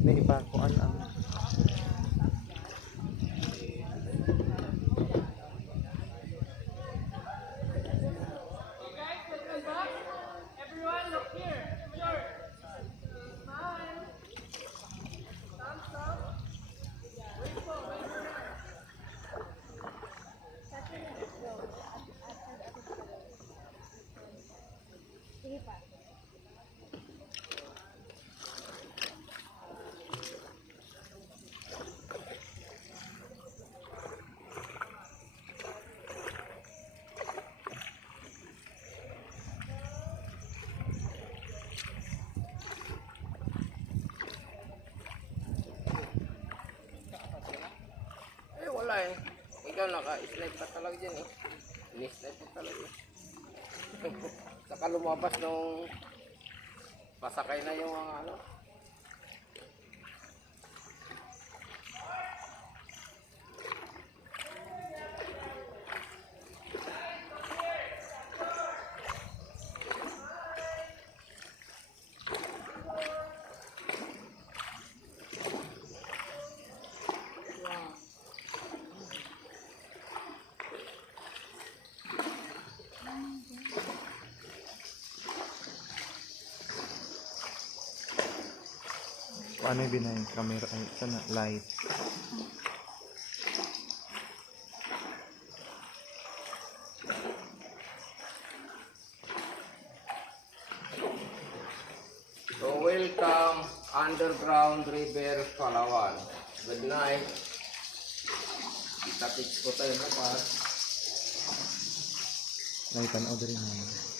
May iba ko ang wala eh. Ikaw naka-slide pa talaga dyan eh. Ini-slide pa talaga. Saka lumabas nung pasakay na yung mga ano. ano yung binayang camera ay sana light. So welcome Underground River Palawan. Good night. Kita-kits ko tayo na pa. Lightan o din naman.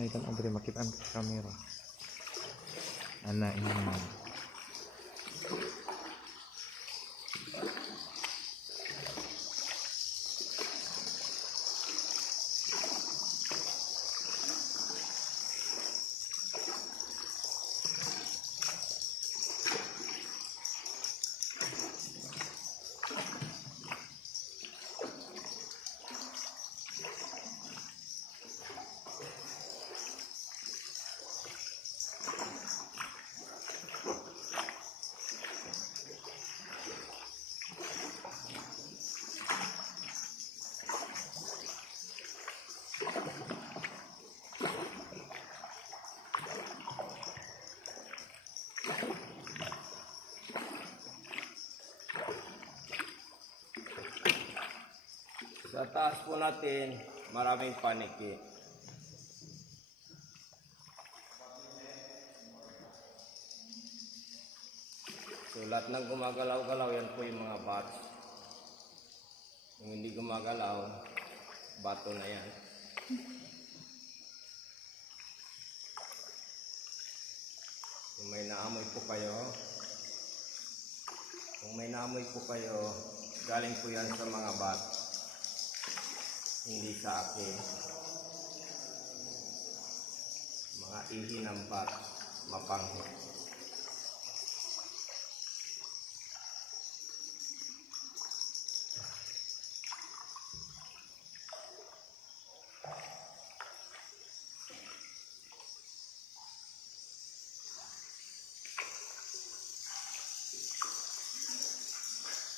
Lightan o din makita ang camera. Ana ini. Sa taas po natin, maraming paniki. So lahat ng gumagalaw-galaw, yan po yung mga bats. Kung hindi gumagalaw, bato na yan. Kung may naamoy po kayo, galing po yan sa mga bats. Hindi sa akin. Mga ihi ng bat, mapanghi.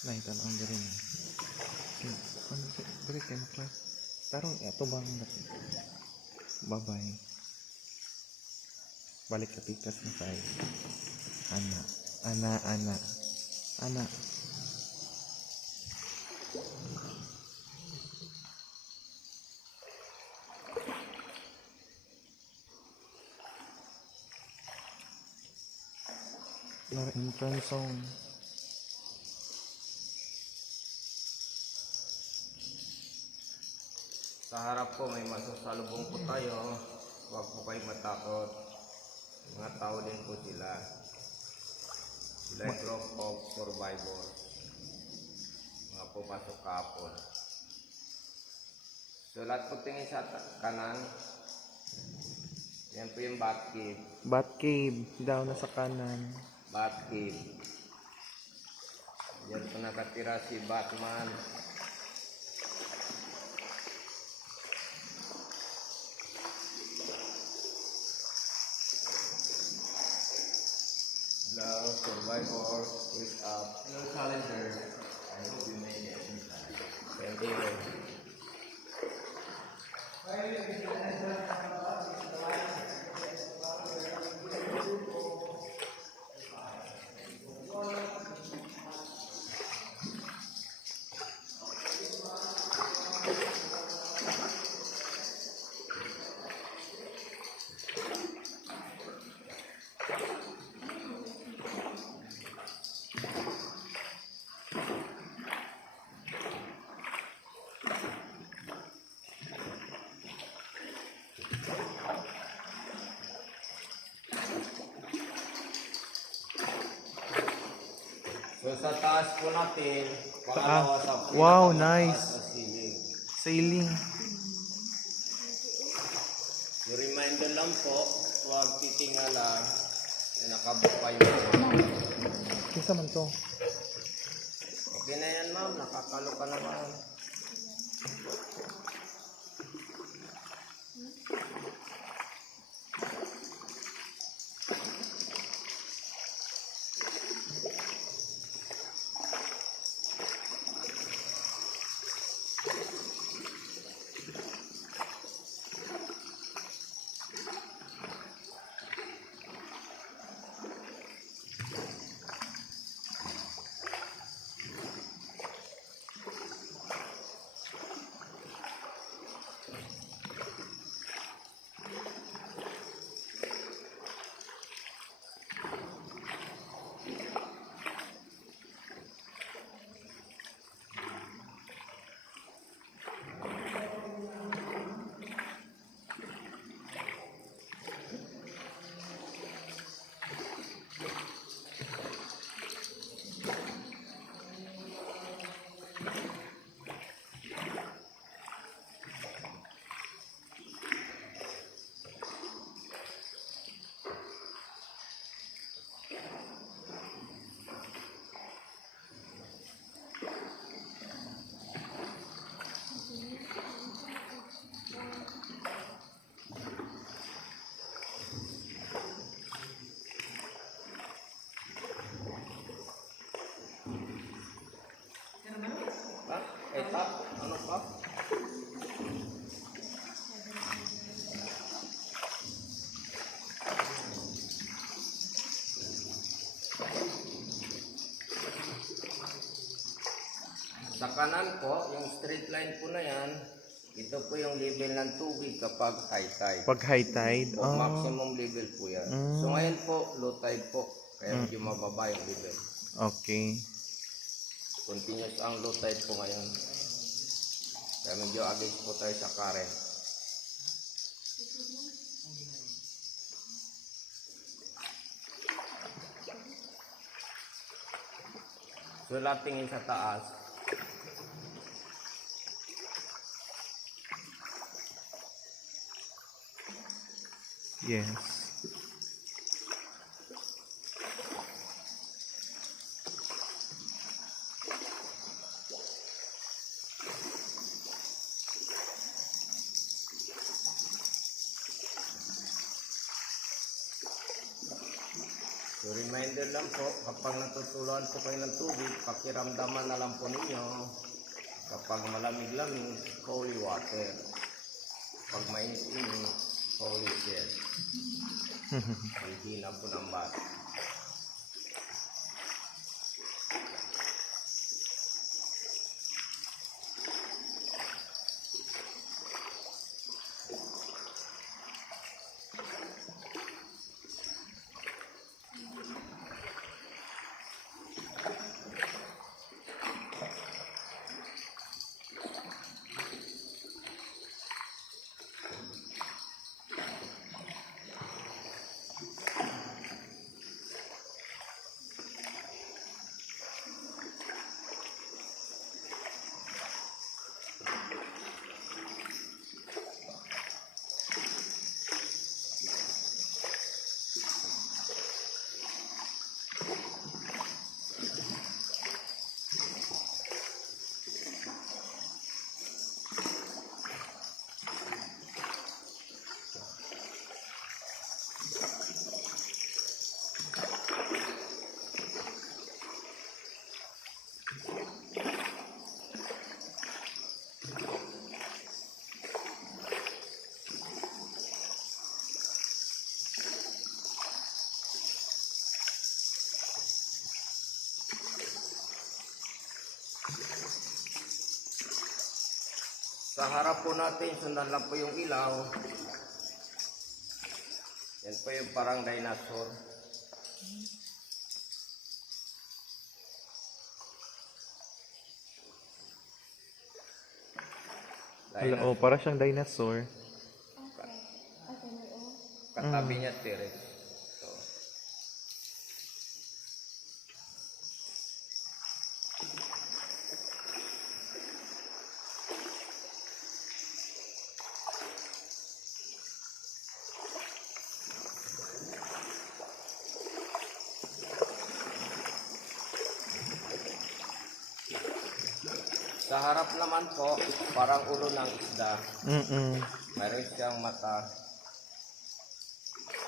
Lightan o din. Ano sa break kayo class? Tarong ito bang babay. Balik sa pikas na side. Ana. Entrance zone. Sa harap ko may masusalubong po tayo. Huwag po kayong matakot. Mga tao din po sila. Sila ay group of survivors. Mga pumasok kahapon. So lahat po tingin sa kanan. Yan po yung Batcave. Batcave daw na sa kanan. Batcave. Yan po nakatira si Batman. Hello, survivor. Wake up. Hello, Challenger. I hope you make it inside. Thank you. So sa taas po natin, pangalawa sa Wow, pinakamataas nice. na ceiling. Sailing. Yung reminder lang po, huwag titingala na nakabukay mo. Kisa man to. Okay na yan ma'am, nakakalo ka naman. Ha? Etap? Ano pa? Sa kanan po, yung straight line po na yan, ito po yung level ng tubig kapag high tide. Pag high tide. O, Oh. maximum level po yan. So ngayon po, low tide po. Kaya medyo mababa yung level. Okay. Continuous ang low tide po ngayon. Kaya medyo against po tayo sa current. So lahat tingin sa taas. Yes. So reminder lang po, kapag natutuluan po kayo ng tubig, pakiramdaman na lang po ninyo. Kapag malamig-lamig, holy water. Pag mainit-init, holy shit. Ang hina po ng bata. Sa harap po natin, sundan lang po yung ilaw. Yan po yung parang dinosaur. Hala, oh, para siyang dinosaur. Katabi niya T-Rex. So, sa harap naman po, parang ulo ng isda. Mayroon siyang mata.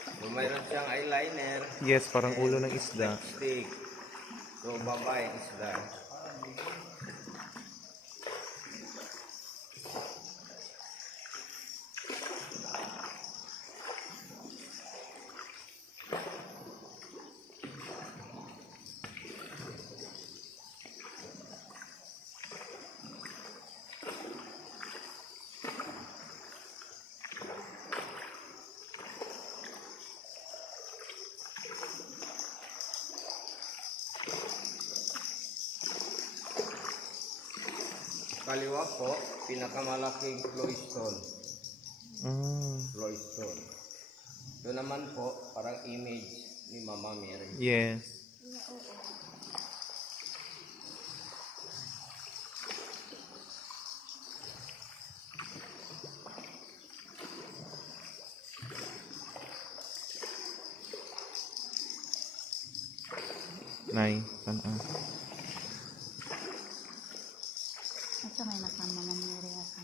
So, mayroon siyang eyeliner. Yes, parang ulo ng isda. Stick. So, babae isda. Kaliwa po, pinakamalaking Floystone. Floystone. Ito naman po, parang image ni Mama Mary. Yes. Nay, Asa may nakamaman ni Riasa.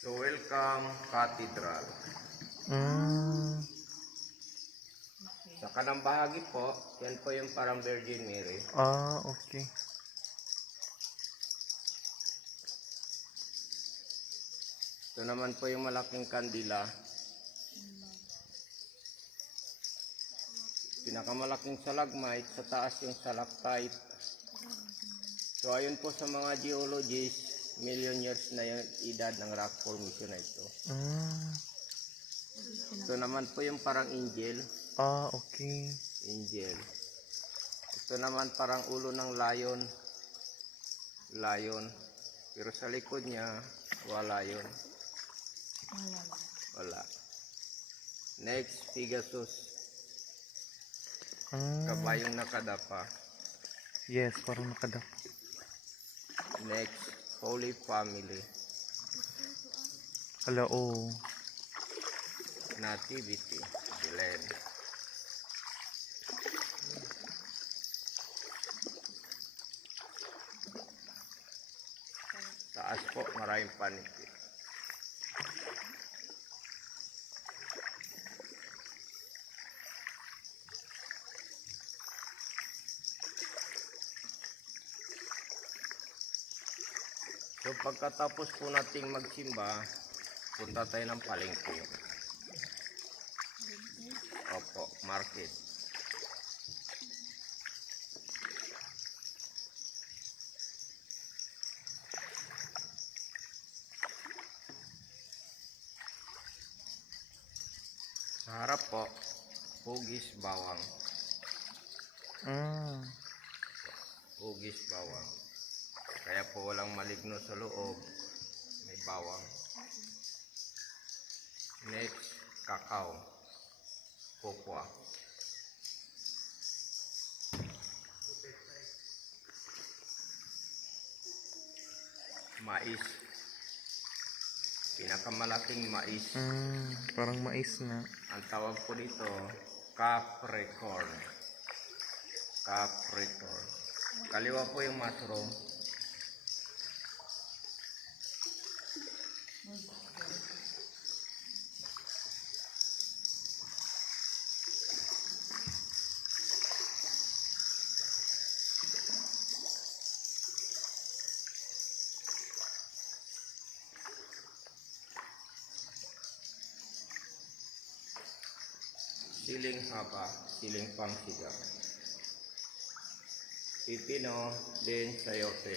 So, welcome Cathedral. Sa kanang bahagi po, yan po yung parang Virgin Mary. Okay. Ito naman po yung malaking kandila. Pinakamalaking stalagmite, sa taas yung stalactite. So ayun po sa mga geologists, million years na yung edad ng rock formation na ito. Ito naman po yung parang angel. Okay. Angel. Ito naman parang ulo ng lion. Lion. Pero sa likod niya, wala yun. Wala. Next, Pegasus. Kabayong nakadapa. Yes, parang nakadap. Next, Holy Family. Hala, oh. Nativity. Belen. Taas po, maraming paniki. So pagkatapos po nating magsimba, punta tayo ng palengke. Opo, market. Sa harap po, hugis bawang. Hugis bawang. Kaya po walang maligno sa loob. May bawang. Next, kakao. Cocoa. mais. Pinakamalaking mais. Parang mais na. Ang tawag po dito, Capricorn. Capricorn. Kaliwa po yung mushroom. Siling haba, siling pangsigang. Pipino, din sayote.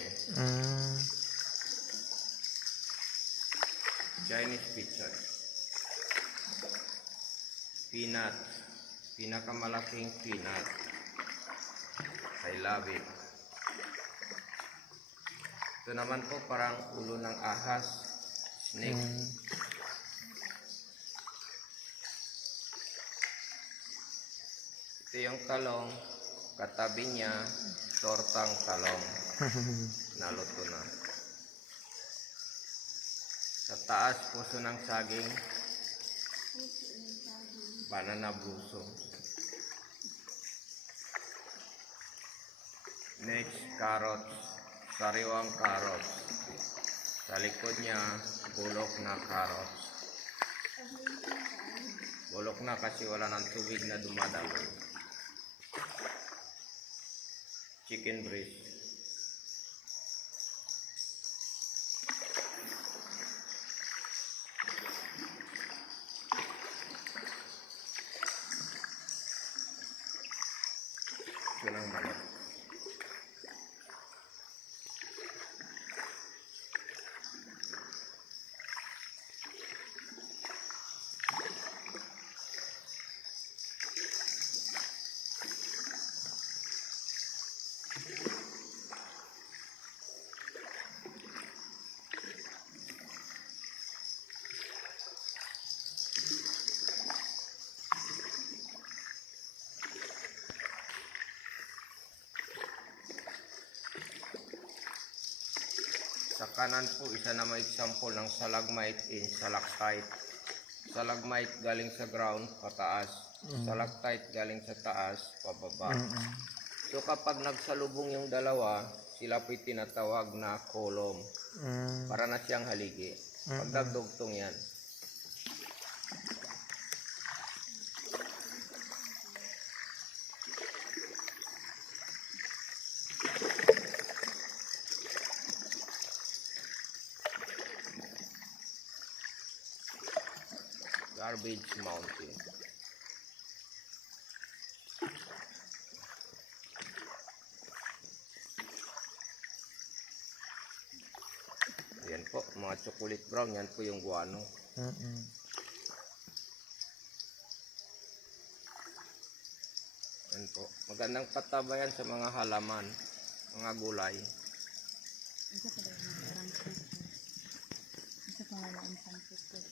Chinese pizza. Peanut. Pinakamalaking peanut. I love it. Ito naman po parang ulo ng ahas. Snake. Ito yung talong. Katabi niya, tortang talong. Naluto na. Sa taas, puso ng saging. Banana buso. Next, carrots. Sariwang carrots. Sa likod niya, bulok na carrots. Bulok na kasi wala ng tubig na dumadaloy. Chicken breast. Ito ng manok. Sa kanan po, isa na may example ng stalagmite in stalactite. Stalagmite galing sa ground, pataas. Stalactite galing sa taas, pababa. So kapag nagsalubong yung dalawa, sila po'y tinatawag na column. Para na siyang haligi. Pagdagdugtong yan. Garbage Mountain. Yan po, mga chocolate brown, yan po yung guano. Yan po, magandang patabayan sa mga halaman, mga gulay. Ito pala yung parang fruit. Ito pangalaan pang fruit.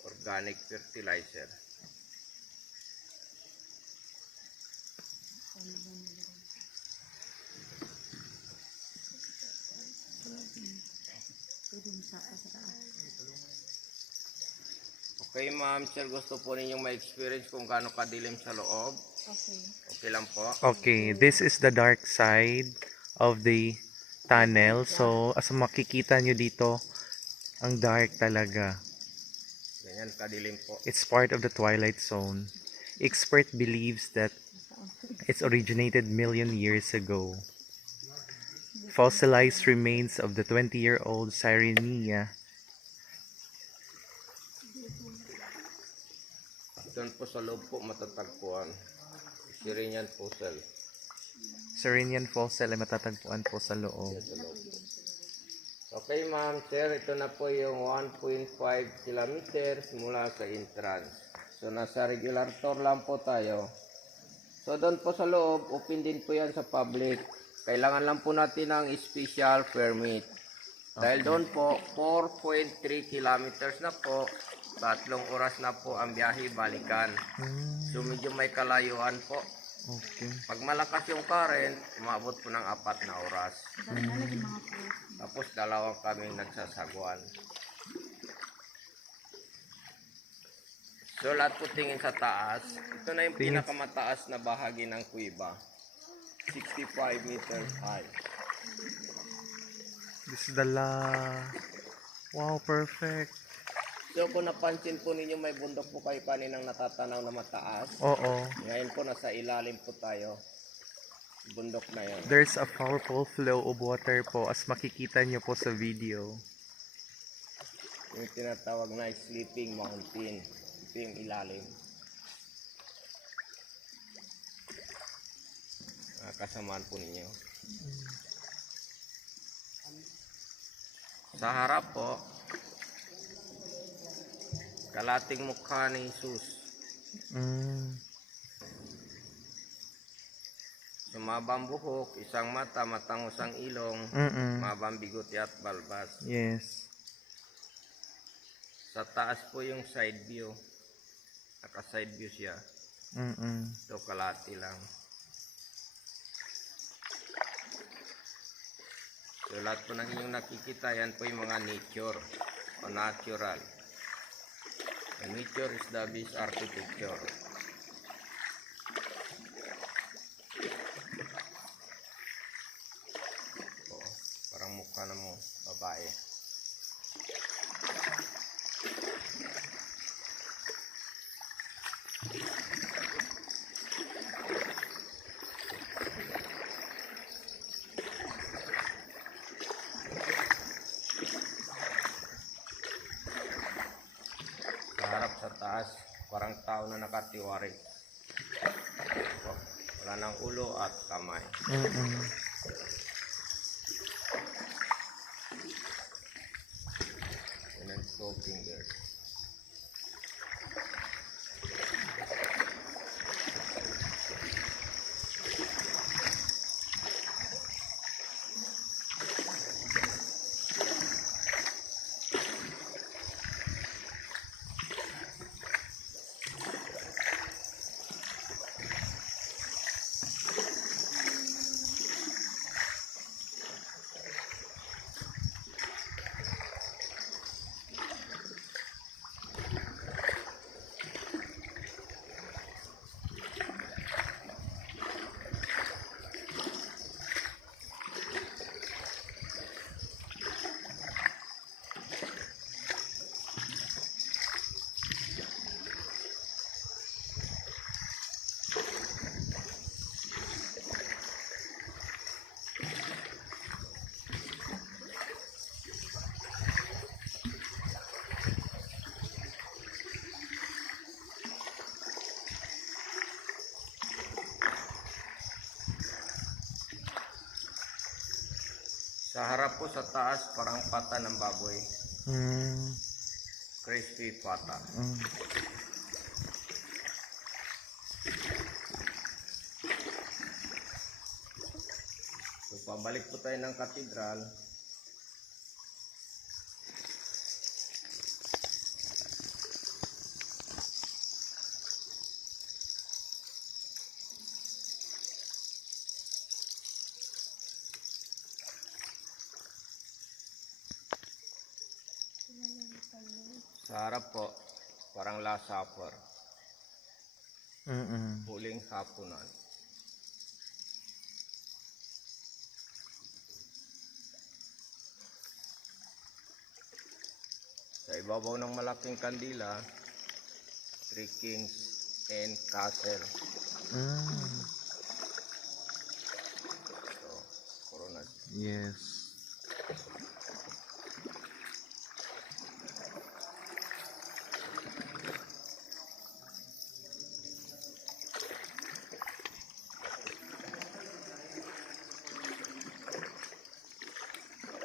Organic fertilizer. Okay ma'am, sir, gusto po ninyong ma-experience kung gaano kadilim sa loob? Okay. Okay lang po. Okay, this is the dark side of the tunnel. So, as makikita nyo dito, ang dark talaga. Ganyan kadilim po. It's part of the twilight zone. Expert believes that it's originated million years ago. Fossilized remains of the 20-year-old Sirenia. Doon po sa loob po matatagpuan. Sirenian fossil. Sirenian fossil ay matatagpuan po sa loob. Sa loob po. Okay ma'am, sir, ito na po yung 1.5 kilometers mula sa entrance. So nasa regular tour lang po tayo. So doon po sa loob, open din po yan sa public. Kailangan lang po natin ng special permit. Dahil doon po, 4.3 kilometers na po. 3 oras na po ang biyahe balikan. So medyo may kalayuan po. Okay. Pag malakas yung current, umabot po ng 4 na oras. Dapat na lagi mga post. Tapos dalawa kami nagsasagwan. So lahat po tingin sa taas. Ito na yung Tingin- pinakamataas na bahagi ng kuweba. 65 meters high. This is the Wow, perfect. So kung napansin po ninyo, may bundok po kayo kaninang natatanaw na mataas. Oo. Ngayon po nasa ilalim po tayo. Bundok na yan. There's a powerful flow of water po as makikita nyo po sa video. Yung tinatawag na sleeping mountain. Ito yung ilalim. Kasamaan po ninyo. Sa harap po, kalating mukha ni Jesus. Mm. Sumabang buhok, isang mata, matangos ang ilong, Mm-mm. mabang biguti at balbas. Yes. Sa taas po yung side view. Naka-side view siya. Mm-mm. Ito kalati lang. So lahat po ng inyong nakikita, yan po yung mga nature o natural. And nature is the best architecture. O, parang mukha na mo, babae. Sa harap sa taas, parang tao na nakatiwari. Wala ng ulo at kamay. Mm-mm. And then 2 fingers. Sa harap po sa taas, parang pata ng baboy. Mm. Crispy pata. Mm. So, pabalik po tayo ng katedral. Sa harap po, parang Last Supper. Mm-mm. Huling hapunan. Sa ibabaw ng malaking kandila, 3 kings and castle. Mm. So, corona. Yes.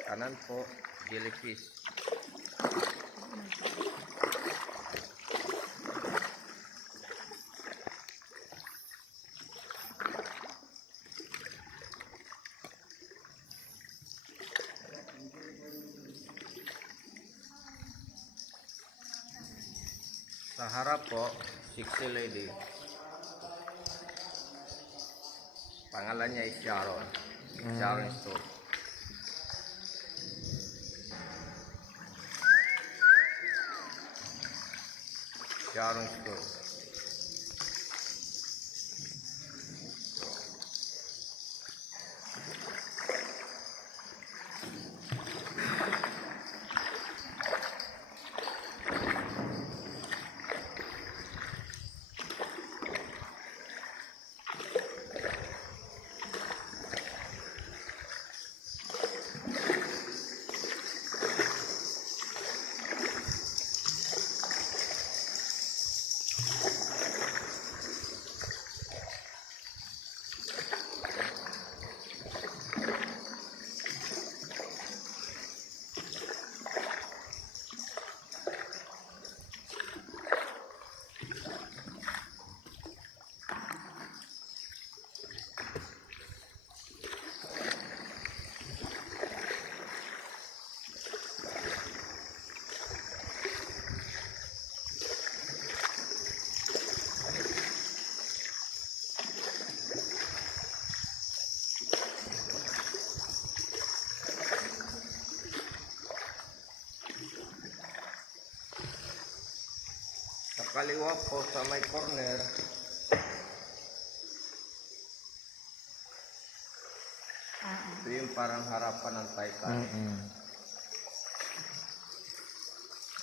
Kanan po, jellyfish. Sa harap po, 60 lady. Pangalan niya is Sharon. Sharon Stone. Sharon Stone. Sa kaliwa po sa may corner, ito yung parang harapan ng Titanic.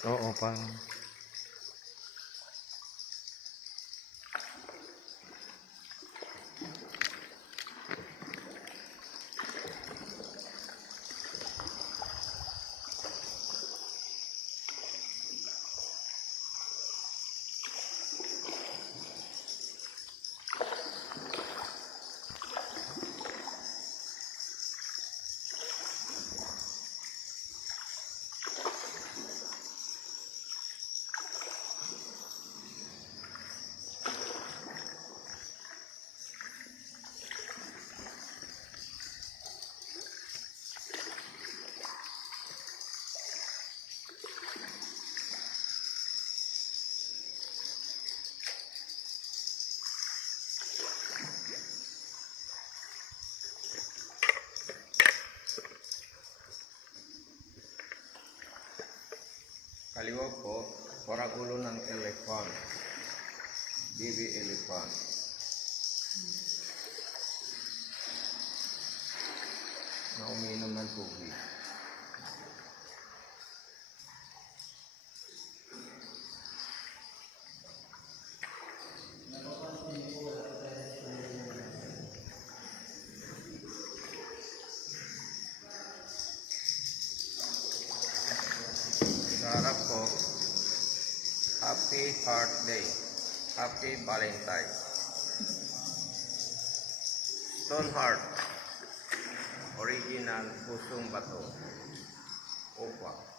Oo, parang. Kaliwa po, paragulo ng elephant. Baby elephant. Na umiinom ng tubig. Sa harap po, Happy Heart Day. Happy Valentine. Stone Heart. Original pusong bato. Opa.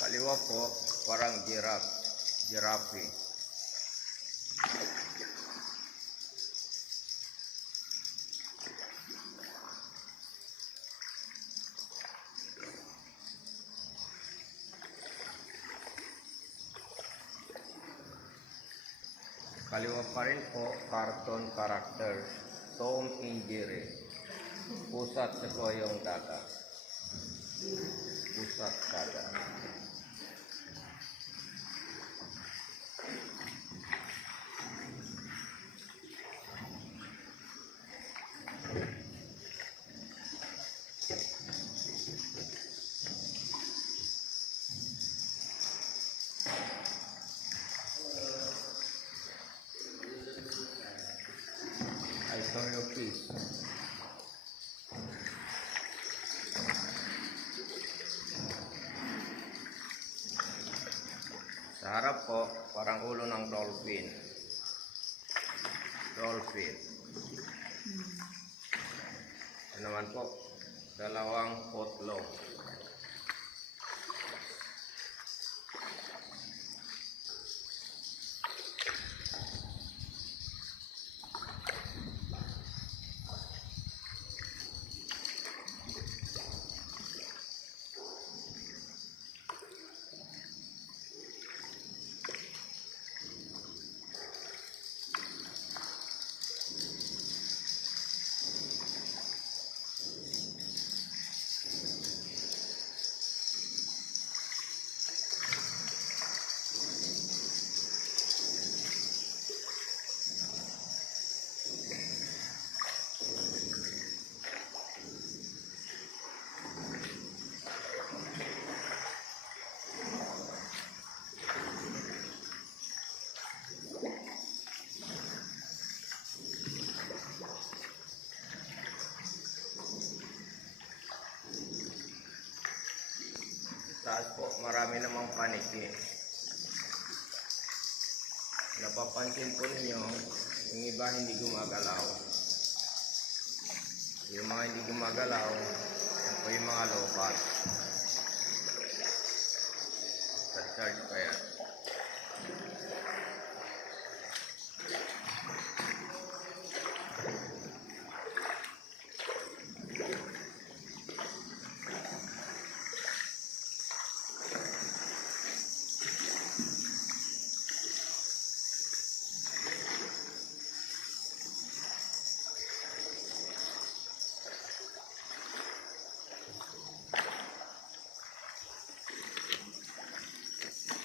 Kaliwa po, parang giraffe. Kaliwa pa rin po, cartoon character, Tom and Jerry. Pusat sa toyong dagat. Pusat dagat. harap po, parang ulo ng dolphin. Dolphin. Ito naman po, dalawang potlog. Taas po, marami namang paniki. Napapansin po ninyo, yung iba hindi gumagalaw. Yung mga hindi gumagalaw, yan po yung mga lobat. Sa-charge pa yan.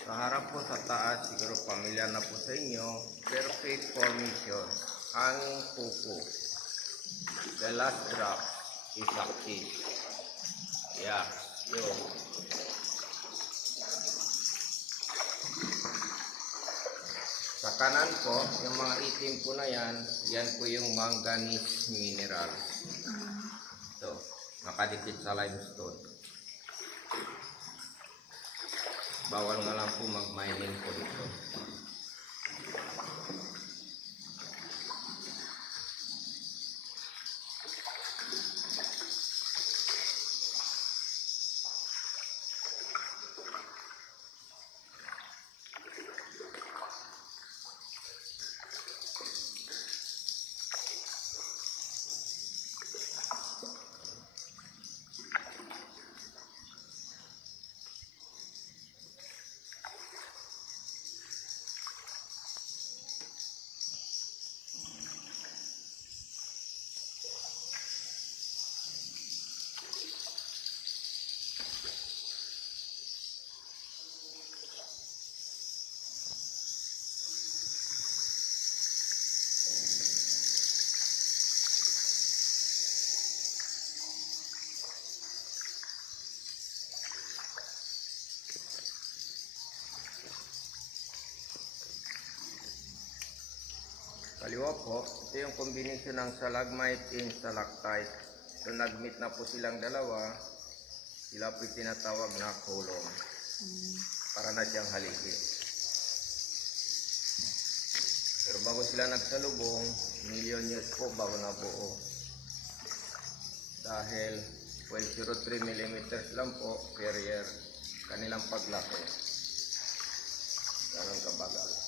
Sa harap po sa taas, siguro pamilyar na po sa inyo, perfect formation, hanging pupo. The last drop is a kiss. Yeah, yun. Sa kanan po, yung mga itim po na yan, yan po yung manganese mineral. Ito, nakadikit sa limestone. Bawal nga lang po mag-mining po dito. Kaliwa po, ito yung combination ng stalagmite and stalactite. So nag-meet na po silang dalawa, sila po tinatawag na column. Para na siyang haligi. Pero bago sila nagsalubong, million years po bago nabuo. Dahil 0.03 mm lang po per year kanilang paglaki. Ganun kabagal.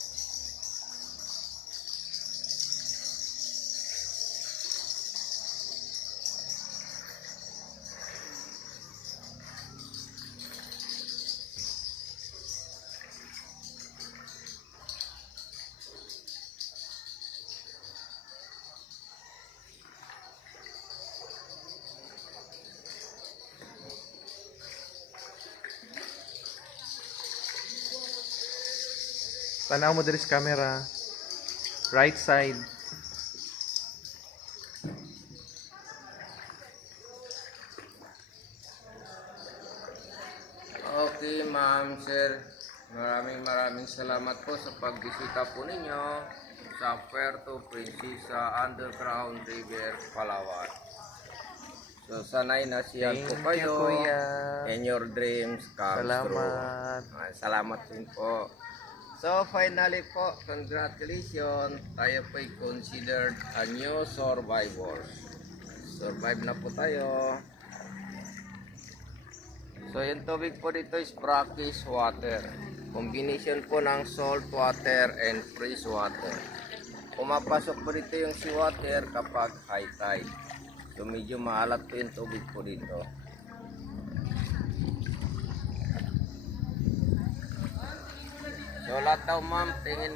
Tanaw mo diri sa camera. Right side. Okay, ma'am, sir. Maraming salamat po sa pagbisita po ninyo sa Puerto Princesa Underground River, Palawan. So, sanay nasiyan po Thank you, kayo. kuya. And your dreams come true. Salamat. Salamat din po. So finally po, congratulations. Tayo po'y considered a new survivor. Survive na po tayo. So yung tubig po dito is brackish water. Combination po ng salt water and fresh water. Pumapasok po dito yung seawater kapag high tide. So medyo maalat po yung tubig po dito. So lahat daw ma'am, tingin mo